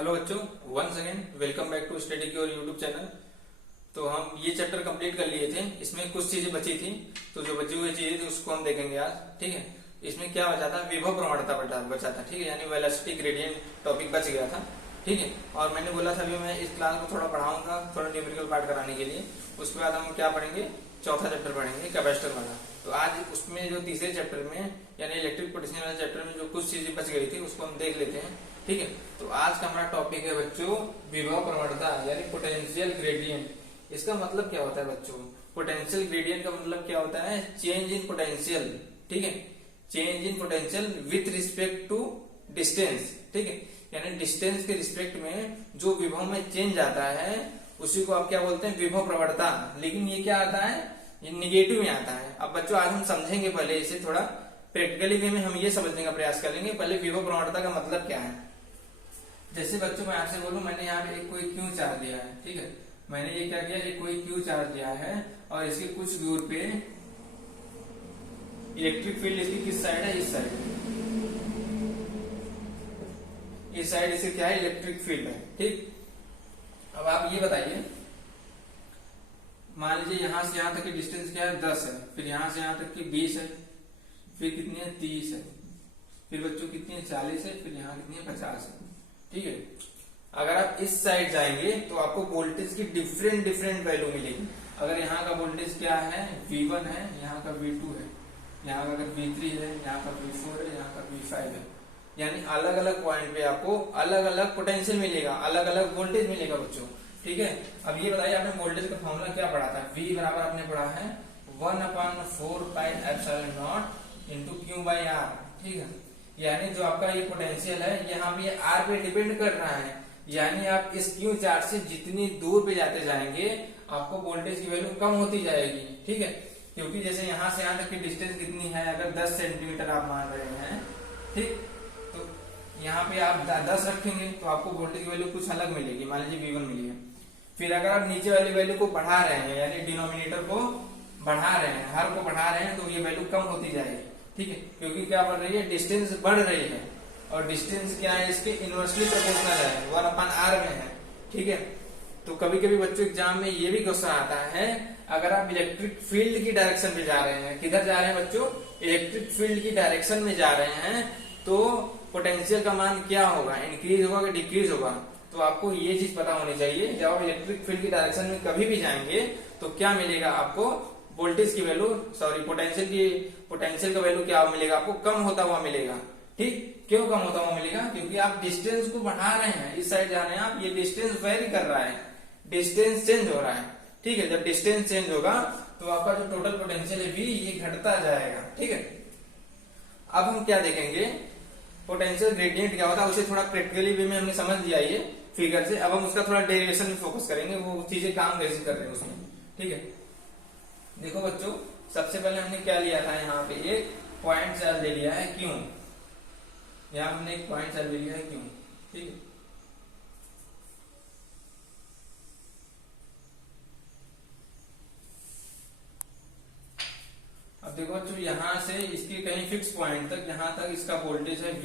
Hello बच्चों, once again welcome back to study cure YouTube channel. तो हम ये चैप्टर कंप्लीट कर लिए थे। इसमें कुछ चीजें बची थी, तो जो बची हुई चीजें थी उसको हम देखेंगे आज। ठीक है, इसमें क्या बचा था? विभव प्रवणता बचा था। ठीक है, यानी वेलोसिटी ग्रेडियंट टॉपिक बच गया था। ठीक है, और मैंने बोला था अभी मैं इस क्लास को थोड़ा पढ़ाऊंगा, थोड़ा न्यूमेरिकल पार्ट कराने के लिए। उसके बाद हम क्या पढ़ेंगे? चौथा चैप्टर पढ़ेंगे, कैपेसिटर वाला। तो आज उसमें जो तीसरे चैप्टर में यानी इलेक्ट्रिक पोटेंशियल वाले चैप्टर में जो कुछ चीजें बच गई थी उसको हम देख लेते हैं। ठीक है, तो आज का हमारा टॉपिक है बच्चों विभव प्रवणता यानी पोटेंशियल ग्रेडियंट। इसका मतलब क्या होता है बच्चों? पोटेंशियल ग्रेडियंट का मतलब क्या होता है? Change in potential. ठीक है, change in potential with respect to distance. ठीक है, यानी डिस्टेंस के रिस्पेक्ट में जो विभव में चेंज आता है उसी को आप क्या बोलते हैं? विभव प्रवणता। लेकिन ये क्या आता है? ये निगेटिव में आता है। अब बच्चों आज हम समझेंगे, पहले इसे थोड़ा प्रैक्टिकली वे में हम ये समझने का प्रयास करेंगे। पहले विभव प्रवणता का मतलब क्या है। जैसे बच्चों मैं आपसे बोलूं, मैंने यहाँ पे एक कोई क्यू चार्ज लिया है। ठीक है, मैंने ये क्या किया? एक कोई क्यू चार्ज लिया है और इसके कुछ दूर पे इलेक्ट्रिक फील्ड इसकी किस साइड है? इस साइड। इस साइड इससे क्या है? इलेक्ट्रिक फील्ड है। ठीक, अब आप ये बताइए, मान लीजिए यहां से यहां तक की डिस्टेंस क्या है? 10 है। फिर यहां से यहां तक की 20 है। फिर कितनी है? 30 है। फिर बच्चों कितनी है? 40 है। फिर यहाँ कितनी है? 50 है। ठीक है, अगर आप इस साइड जाएंगे तो आपको वोल्टेज की डिफरेंट डिफरेंट वैल्यू मिलेगी। अगर यहाँ का वोल्टेज क्या है? V1 है, यहाँ का V2 है, यहाँ का अगर V3 है, यहाँ का V4 है, यहाँ का V5 है। यानी अलग अलग पॉइंट पे आपको अलग अलग पोटेंशियल मिलेगा, अलग अलग वोल्टेज मिलेगा बच्चों। ठीक है, अब ये बताइए आपने वोल्टेज का फॉर्मूला क्या पढ़ा था? V बराबर आपने पढ़ा है 1/4πε0 इंटू Q/R। ठीक है, यानी जो आपका ये पोटेंशियल है यहाँ पे R पे डिपेंड कर रहा है। यानी आप इस Q चार्ज से जितनी दूर पे जाते जाएंगे आपको वोल्टेज की वैल्यू कम होती जाएगी। ठीक है, क्योंकि जैसे यहाँ से यहाँ तक की डिस्टेंस कितनी है? अगर 10 सेंटीमीटर आप मान रहे हैं, ठीक, तो यहाँ पे आप 10 रखेंगे तो आपको वोल्टेज की वैल्यू कुछ अलग मिलेगी। मान लीजिए V1 मिली है। फिर अगर आप नीचे वाली वैल्यू को बढ़ा रहे हैं, यानी डिनोमिनेटर को बढ़ा रहे हैं, हर को बढ़ा रहे हैं, तो ये वैल्यू कम होती जाएगी। ठीक है, क्योंकि क्या बढ़ रही है? डिस्टेंस बढ़ रही है, और डिस्टेंस क्या है? इसके इनवर्सली प्रोपोर्शनल है, 1/R में है। ठीक है, तो कभी कभी बच्चों एग्जाम में ये भी क्वेश्चन आता है, अगर आप इलेक्ट्रिक फील्ड की डायरेक्शन में जा रहे हैं, किधर जा रहे हैं बच्चों? इलेक्ट्रिक फील्ड की डायरेक्शन में जा रहे हैं, तो पोटेंशियल का मान क्या होगा? इंक्रीज होगा कि डिक्रीज होगा? तो आपको ये चीज पता होनी चाहिए। जब आप इलेक्ट्रिक फील्ड की डायरेक्शन में कभी भी जाएंगे तो क्या मिलेगा आपको? वोल्टेज की वैल्यू, सॉरी पोटेंशियल का वैल्यू क्या मिलेगा आपको? कम होता हुआ मिलेगा। ठीक, क्यों कम होता हुआ मिलेगा? क्योंकि आप डिस्टेंस को बढ़ा रहे हैं, इस साइड जा रहे हैं आप, ये डिस्टेंस वेरी कर रहा है, डिस्टेंस चेंज हो रहा है। ठीक है, जब डिस्टेंस चेंज होगा तो आपका जो टोटल पोटेंशियल है V ये घटता जाएगा। ठीक है, अब हम क्या देखेंगे? पोटेंशियल ग्रेडियंट क्या होता है उसे थोड़ा प्रैक्टिकली वे में हमने समझ लिया ये फिगर से। अब हम उसका थोड़ा डेरिवेशन में फोकस करेंगे, वो चीजें काम कैसे कर रहे हैं उसमें। ठीक है, देखो बच्चों, सबसे पहले हमने क्या लिया था? यहाँ पे एक पॉइंट चार्ज ले लिया है क्यों? यहाँ हमने एक पॉइंट चार्ज ले लिया है क्यों? ठीक है, अब देखो बच्चों, यहाँ से इसके कहीं फिक्स पॉइंट तक, यहाँ तक इसका वोल्टेज है V।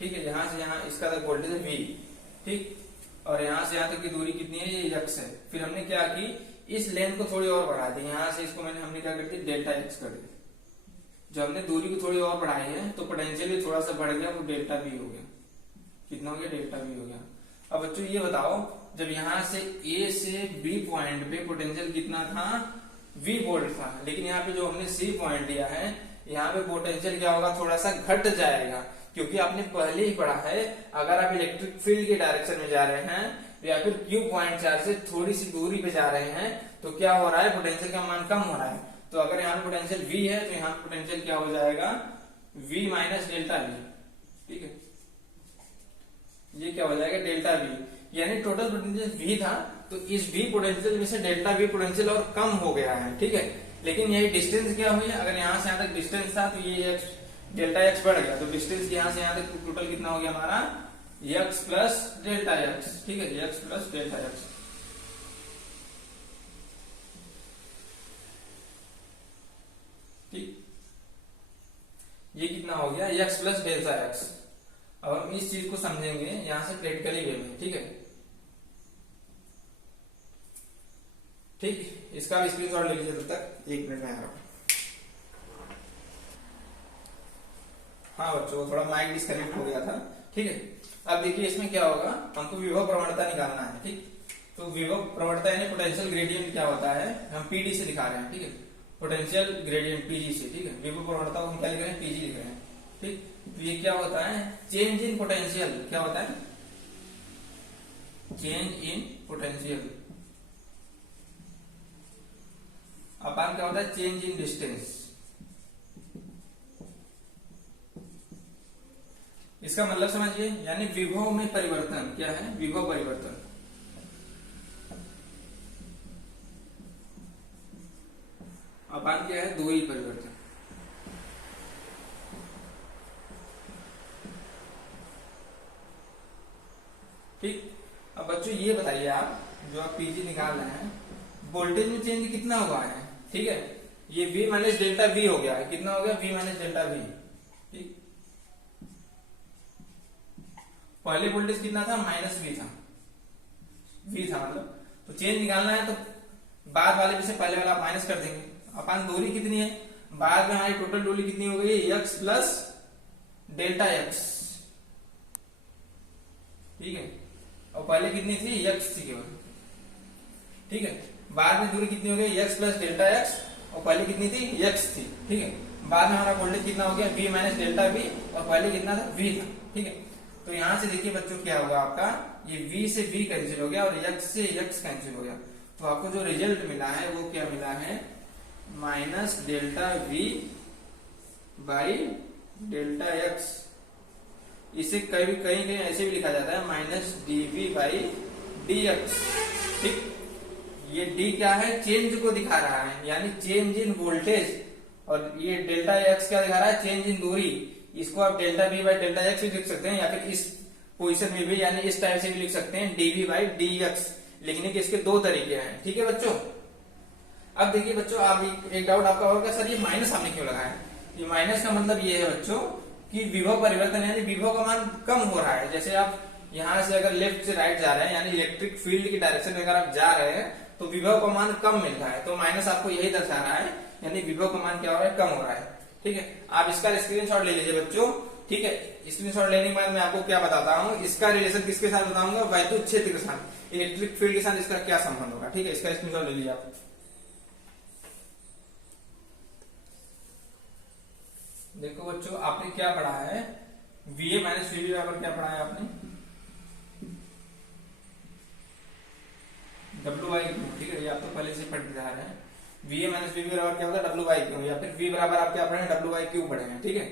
ठीक है, यहाँ से यहाँ इसका तक वोल्टेज है V। ठीक, और यहाँ से यहाँ तक की दूरी कितनी है? ये x है। फिर हमने क्या की? इस लेंथ को थोड़ी और बढ़ा दी। यहाँ से इसको हमने क्या कर दी? डेल्टा x कर दी। जब हमने दूरी को थोड़ी और बढ़ाई है तो पोटेंशियल भी थोड़ा सा बढ़ गया, वो डेल्टा V हो गया। कितना हो गया? डेल्टा V हो गया। अब बच्चों ये बताओ, जब यहाँ से A से B पॉइंट पे पोटेंशियल कितना था? V वोल्ट था। लेकिन यहाँ पे जो हमने C पॉइंट लिया है, यहाँ पे पोटेंशियल क्या होगा? थोड़ा सा घट जाएगा, क्योंकि आपने पहले ही पढ़ा है अगर आप इलेक्ट्रिक फील्ड के डायरेक्शन में जा रहे हैं या फिर Q पॉइंट चार्ज से थोड़ी सी दूरी पे जा रहे हैं तो क्या हो रहा है? पोटेंशियल का मान कम हो रहा है। तो अगर यहाँ पोटेंशियल V है तो यहाँ पोटेंशियल क्या हो जाएगा? V minus delta V। ठीक है, ये क्या हो जाएगा? Delta V। यानी टोटल पोटेंशियल V था, तो इस V पोटेंशियल में से डेल्टा V पोटेंशियल और कम हो गया है। ठीक है, लेकिन यही डिस्टेंस क्या हुई? अगर यहाँ से यहाँ तक डिस्टेंस था तो ये डेल्टा x बढ़ गया, तो डिस्टेंस यहाँ से यहाँ तक टोटल कितना हो गया हमारा? x plus delta x। ठीक है, x प्लस डेल्टा x। ठीक, ये कितना हो गया? x plus delta x। अब हम इस चीज को समझेंगे यहाँ से प्रैक्टिकली वे में, ठीक है। ठीक, इसका भी स्क्रीनशॉट ले लीजिए तब तक, 1 मिनट में आ रहा हूं। हाँ बच्चों, थोड़ा माइक डिस्कनेक्ट हो गया था, ठीक है। अब देखिए इसमें क्या होगा, हमको विभव प्रवणता निकालना है, ठीक। तो विभव प्रवणता यानी पोटेंशियल ग्रेडियंट क्या होता है, हम पीडी से दिखा रहे हैं, ठीक है। पोटेंशियल ग्रेडियंट पीजी से, ठीक है। विभव प्रवणता को हम क्या लिख रहे हैं, पीजी लिख रहे हैं, ठीक। तो ये क्या होता है, चेंज इन पोटेंशियल, क्या होता है, चेंज इन पोटेंशियल अपान क्या होता है, चेंज इन डिस्टेंस। इसका मतलब समझिए, यानी विभव में परिवर्तन क्या है, विभव परिवर्तन अपान क्या है, दूरी परिवर्तन। ठीक। अब बच्चों ये बताइए, आप जो आप पीजी निकाल रहे हैं, वोल्टेज में चेंज कितना हुआ है, ठीक है। ये V माइनस डेल्टा V हो गया है, कितना हो गया, V माइनस डेल्टा V, ठीक। पहले वोल्टेज कितना था, माइनस V था, V था मतलब, तो चेंज निकालना है तो बाद वाले में से पहले वाला आप माइनस कर देंगे। अपन दूरी कितनी है, बाद में हमारी टोटल दूरी कितनी हो गई, x प्लस डेल्टा x, ठीक है। और पहले कितनी थी, x थी केवल, ठीक है। बाद में दूरी कितनी हो गई, x प्लस डेल्टा x, और पहले कितनी थी, x थी, ठीक है। बाद में हमारा वोल्टेज कितना हो गया, v माइनस डेल्टा v, और पहले कितना था, v था, ठीक है। तो यहां से देखिए बच्चों क्या होगा आपका, ये v से v कैंसिल हो गया और x से x कैंसिल हो गया। तो आपको जो रिजल्ट मिला है वो क्या मिला है, minus delta v by delta x। इसे कहीं कहीं ऐसे भी लिखा जाता है, माइनस dv बाई dx, ठीक। ये d क्या है, चेंज को दिखा रहा है, यानी चेंज इन वोल्टेज, और ये डेल्टा x क्या दिखा रहा है, चेंज इन दूरी। इसको आप delta v by delta x भी लिख सकते हैं, या फिर इस पोजीशन में भी, यानी इस टाइप से भी लिख सकते हैं, dv बाई dx। लिखने के इसके दो तरीके हैं, ठीक है बच्चों। अब देखिए बच्चों, आप एक डाउट आपका होगा, सर ये माइनस हमने क्यों लगाया। ये माइनस का मतलब ये है बच्चों कि विभव परिवर्तन, यानी विभव का मान कम हो रहा है। जैसे आप यहाँ से अगर लेफ्ट से राइट जा रहे हैं, यानी इलेक्ट्रिक फील्ड की डायरेक्शन में अगर आप जा रहे हैं, तो विभव का मान कम मिल रहा है, तो माइनस आपको यही दर्शा रहा है, यानी विभव का मान क्या हो रहा है, कम हो रहा है, ठीक है। आप इसका स्क्रीनशॉट ले लीजिए बच्चों, ठीक है। स्क्रीनशॉट लेने के बाद मैं आपको क्या बताता हूँ, इसका रिलेशन किसके साथ बताऊंगा, वैद्युत क्षेत्र के साथ, इलेक्ट्रिक फील्ड के साथ इसका क्या संबंध होगा, ठीक है। इसका स्क्रीनशॉट ले लीजिए आप। देखो बच्चों, आपने क्या पढ़ा है, VA माइनस VB बराबर क्या पढ़ा है आपने, WI क्यू, ठीक है। ये आप तो पहले से पढ़ जा रहे हैं। VA माइनस VB बराबर क्या होता है, WI क्यू, या फिर V बराबर आप क्या पढ़े हैं, WI क्यू पढ़े हैं, ठीक है।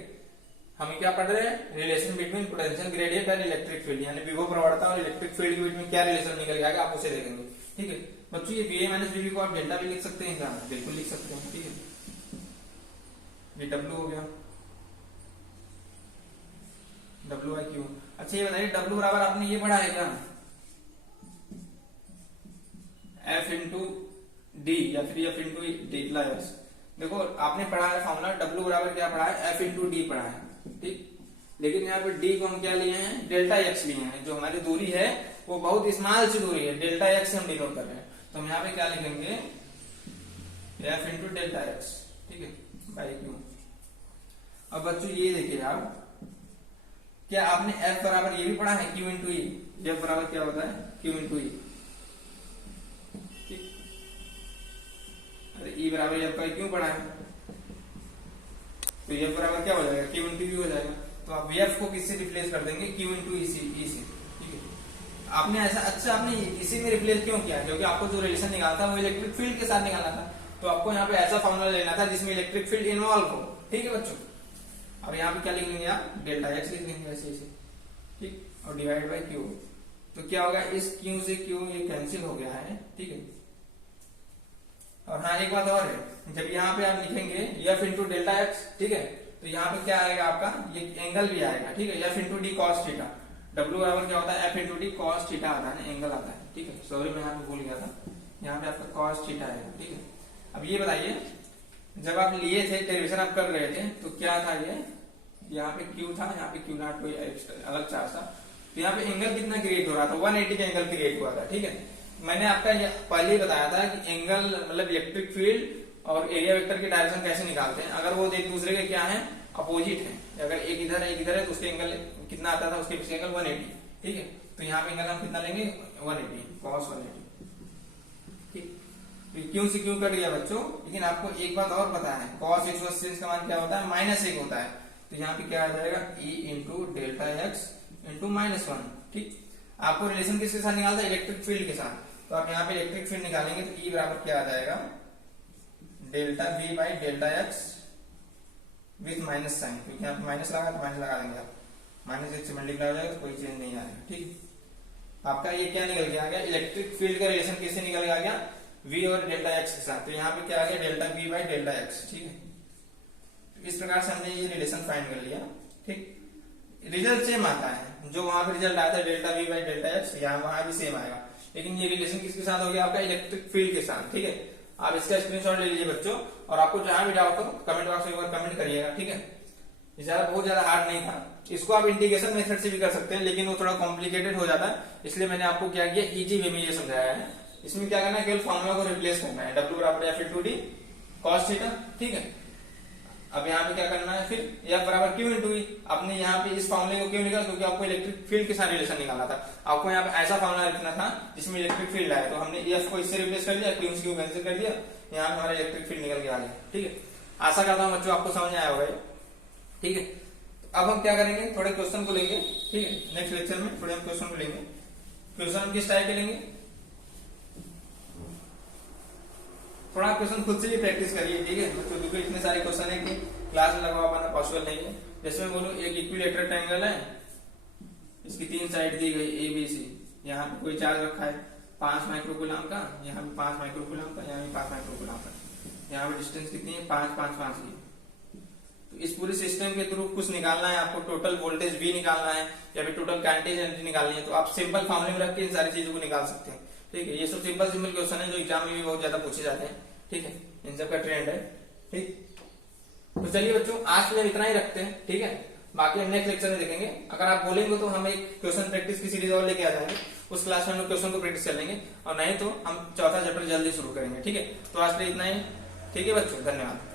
हम क्या पढ़ रहे हैं, relation between potential gradient and electric field, यानी विभव प्रवणता और इलेक्ट्रिक फील्ड के बीच में क्या रिलेशन निकल जाएगा, आप उसे देखेंगे, ठीक है। बच्चों ये VA माइनस VB को आप डेल्टा भी लिख सकते हैं, क्या, बिल्कुल लिख सकते हैं, ठीक है। ये W हो गया, WI क्यू। अच्छा ये बताइए, W बराबर आपने ये पढ़ा है क्या, F इंटू डी, या फिर F इंटू डेल्टा एक्स। देखो आपने पढ़ा है फॉर्मूला, W बराबर क्या पढ़ा है, F इंटू डी पढ़ा है, ठीक। लेकिन यहाँ पे D को हम क्या लिए हैं, डेल्टा एक्स लिए हैं। जो हमारी दूरी है वो बहुत स्मॉल सी दूरी है, डेल्टा एक्स से हम डिनोट कर रहे हैं, तो हम यहाँ पे क्या लिखेंगे, F इंटू डेल्टा एक्स, ठीक है, बाई क्यू। अब बच्चों ये देखिए आप, क्या आपने F बराबर ये भी पढ़ा है, Q इंटू ई। F बराबर क्या होता है, Q इंटू ई, अरे E बराबर F का क्यों पढ़ा है, तो F बराबर क्या हो जाएगा, Q इंटू ई हो जाएगा। तो आप F को किससे रिप्लेस कर देंगे, Q इंटू ई से, ठीक है। आपने ऐसा, अच्छा आपने इसी में रिप्लेस क्यों किया, क्योंकि आपको जो रिलेशन निकालना था वो इलेक्ट्रिक फील्ड के साथ निकालना था, तो आपको यहाँ पे ऐसा फॉर्मूला लेना था जिसमें इलेक्ट्रिक फील्ड इन्वॉल्व हो, ठीक है बच्चों। अब यहाँ पे क्या लिख लेंगे आप, डेल्टा एक्स लिख लेंगे ऐसे ऐसे, ठीक, और डिवाइड बाई क्यू। तो क्या होगा, इस क्यू से क्यू ये कैंसिल हो गया है, ठीक है। और हाँ एक बात और है, जब यहाँ पे आप लिखेंगे F इंटू डेल्टा एक्स, ठीक है, तो यहाँ पे क्या आएगा आपका, ये एंगल भी आएगा, ठीक है, F into D cos theta. W बराबर क्या होता है, F into D cos theta आता है ना, एंगल आता है, ठीक है। सॉरी मैं यहाँ पे भूल गया था, यहाँ पे आपका कॉस थीटा आएगा, ठीक है। अब ये बताइए, जब आप लिए थे, डेरिवेशन आप कर रहे थे, तो क्या था ये, यहाँ पे क्यू था, यहाँ पे क्यू नॉट कोई अलग चार्ज था, तो यहाँ पे एंगल कितना क्रिएट हो रहा था, 180 का एंगल क्रिएट हुआ था। ठीक है, मैंने आपका पहले ही बताया था कि एंगल मतलब इलेक्ट्रिक फील्ड और एरिया वेक्टर की डायरेक्शन कैसे निकालते हैं। अगर वो एक दूसरे के क्या है, अपोजिट है, अगर एक इधर है एक इधर है, तो उसके एंगल कितना आता था, उसके पीछे एंगल 180। ठीक है, तो यहाँ पे एंगल हम कितना लेंगे, 180 cos 180। ठीक, क्यों से क्यों कट गया बच्चों, लेकिन आपको एक बात और पता है, cos 180 का मान क्या होता है, -1 होता है। तो यहाँ पे क्या आ जाएगा, E into delta x into -1। ठीक, आपको रिलेशन किसके साथ निकालना है, इलेक्ट्रिक फील्ड के साथ। तो आप यहाँ पे इलेक्ट्रिक फील्ड निकालेंगे तो E बराबर क्या आ जाएगा, delta V by delta X with minus sign, क्योंकि यहाँ पे माइनस लगा तो माइनस लगा देंगे आप, -1 से मल्टीप्लाई हो जाएगा तो कोई चेंज नहीं आएगा। ठीक, आपका ये क्या निकल के आ गया, इलेक्ट्रिक फील्ड का रिलेशन किससे निकल के आ गया, V और डेल्टा एक्स के साथ। तो यहाँ पे क्या आ गया, delta V by delta x. ठीक है, तो इस प्रकार से हमने ये रिलेशन फाइंड कर लिया। ठीक, रिजल्ट सेम आता है, जो वहां पे रिजल्ट आया था delta V by delta x, यहाँ वहां भी सेम आएगा, लेकिन ये रिलेशन किसके साथ हो गया, आपका इलेक्ट्रिक फील्ड के साथ। ठीक है, आप इसका स्क्रीनशॉट ले लीजिए बच्चों, और आपको जहां भी डाउट हो कमेंट बॉक्स में एक बार कमेंट करिएगा। ठीक है, बहुत ज्यादा हार्ड नहीं था, इसको आप इंटीग्रेशन मेथड से भी कर सकते हैं, लेकिन वो थोड़ा कॉम्प्लिकेटेड हो जाता है, इसलिए मैंने आपको क्या किया, इजी वे में ये समझाया है। इसमें क्या करना है, केवल फॉर्मूला को रिप्लेस करना है, W बराबर F into D cos theta. ठीक है, अब यहाँ पे क्या करना है, फिर F बराबर Q इंटू E। आपने यहाँ पे इस फॉर्मूले को क्यों निकाला, क्योंकि आपको इलेक्ट्रिक फील्ड के साथ रिलेशन निकालना था, आपको यहाँ पे ऐसा फॉर्मूला रखना था जिसमें इलेक्ट्रिक फील्ड आए, तो हमने F को इससे रिप्लेस कर दिया, Q से Q कैंसिल कर दिया, यहाँ पे हमारा इलेक्ट्रिक फील्ड निकल के आ गया। ठीक है, आशा करता हूँ बच्चों आपको समझ आया होगा। ठीक है, अब हम क्या करेंगे, थोड़े क्वेश्चन को लेंगे। ठीक है, नेक्स्ट लेक्चर में थोड़े हम क्वेश्चन को लेंगे। क्वेश्चन हम किस टाइप के लेंगे, थोड़ा क्वेश्चन खुद से भी प्रैक्टिस करिए। ठीक है बच्चों, क्योंकि इतने सारे क्वेश्चन है कि क्लास में लगा पाना पॉसिबल नहीं है। जैसे मैं बोलूं, एक इक्विलेटरल ट्रायंगल है, इसकी 3 साइड दी गई A B C, यहाँ पे कोई चार्ज रखा है 5 माइक्रोकूलम का, यहाँ पे 5 माइक्रोकूलम का, यहाँ भी 5 माइक्रोकूलम का, यहाँ पे डिस्टेंस कितनी है, 5 5 5 की। तो इस पूरे सिस्टम के थ्रू कुछ निकालना है आपको, टोटल वोल्टेज V निकालना है या फिर टोटल काइनेटिक एनर्जी निकालनी है, तो आप सिंपल फॉर्मूले में रख के इन सारी चीजों को निकाल सकते हैं। ठीक है, ये सब सिंपल क्वेश्चन है जो एग्जाम में भी बहुत ज्यादा पूछे जाते हैं। ठीक है, इन सब का ट्रेंड है। ठीक, तो चलिए बच्चों, आज के लिए इतना ही रखते हैं। ठीक है, बाकी हम नेक्स्ट लेक्चर में देखेंगे। अगर आप बोलेंगे तो हम एक क्वेश्चन प्रैक्टिस की सीरीज और लेके आ जाएंगे, उस क्लास में हम लोग क्वेश्चन को प्रैक्टिस कर लेंगे, और नहीं तो हम चौथा चैप्टर जल्दी शुरू करेंगे। ठीक है, तो आज के लिए इतना ही। ठीक है बच्चों, धन्यवाद।